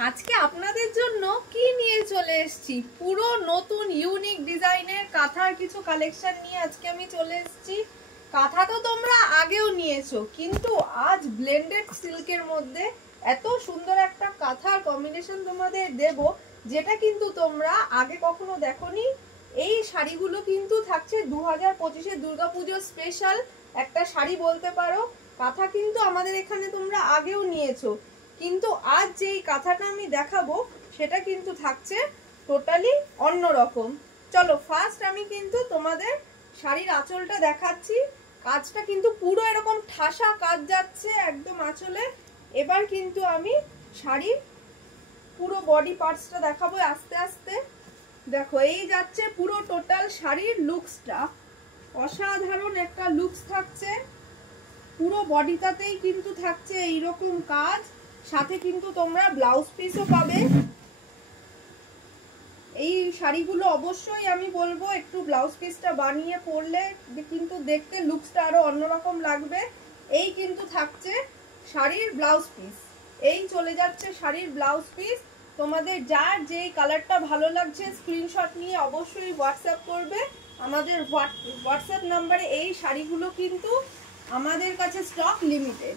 আজকে আপনাদের জন্য কি নিয়ে চলে এসেছি, পুরো নতুন ইউনিক ডিজাইনের কাঁথার কিছু কালেকশন নিয়ে আজকে আমি চলে এসেছি। কাঁথা তো তোমরা আগেও নিয়েছো, কিন্তু আজ ব্লেন্ডেড সিল্কের মধ্যে এত সুন্দর একটা কাঁথার কম্বিনেশন তোমাদের দেব, যেটা কিন্তু তোমরা আগে কখনো দেখোনি। এই শাড়িগুলো কিন্তু থাকছে 2025-এর দুর্গাপুজো স্পেশাল একটা শাড়ি বলতে পারো। কাঁথা কিন্তু আমাদের এখানে তোমরা আগেও নিয়েছো, কিন্তু আজ যেই কাঁথাটা আমি দেখাবো সেটা কিন্তু থাকছে টোটালি অন্যরকম। চলো ফার্স্ট আমি কিন্তু তোমাদের শাড়ির আঁচলটা দেখাচ্ছি। কাজটা কিন্তু পুরো এরকম ঠাসা কাজ যাচ্ছে একদম আঁচলে। এবার কিন্তু আমি শাড়ির পুরো বডি পার্টসটা দেখাবো আস্তে আস্তে। দেখো এই যাচ্ছে পুরো টোটাল শাড়ির লুকসটা, অসাধারণ একটা লুকস থাকছে। পুরো বডিটাতেই কিন্তু থাকছে এইরকম কাজ, সাথে কিন্তু তোমরা ব্লাউজ পিসও পাবে। এই শাড়িগুলো অবশ্যই আমি বলবো একটু ব্লাউজ পিসটা বানিয়ে পরলে কিন্তু দেখতে লুকসটা আরো অন্যরকম লাগবে। এই কিন্তু থাকছে শাড়ির ব্লাউজ পিস, এই চলে যাচ্ছে শাড়ির ব্লাউজ পিস। তোমাদের যার যেই কালারটা ভালো লাগছে স্ক্রিনশট নিয়ে অবশ্যই হোয়াটসঅ্যাপ করবে আমাদের হোয়াটসঅ্যাপ নাম্বারে। এই শাড়িগুলো কিন্তু আমাদের কাছে স্টক লিমিটেড।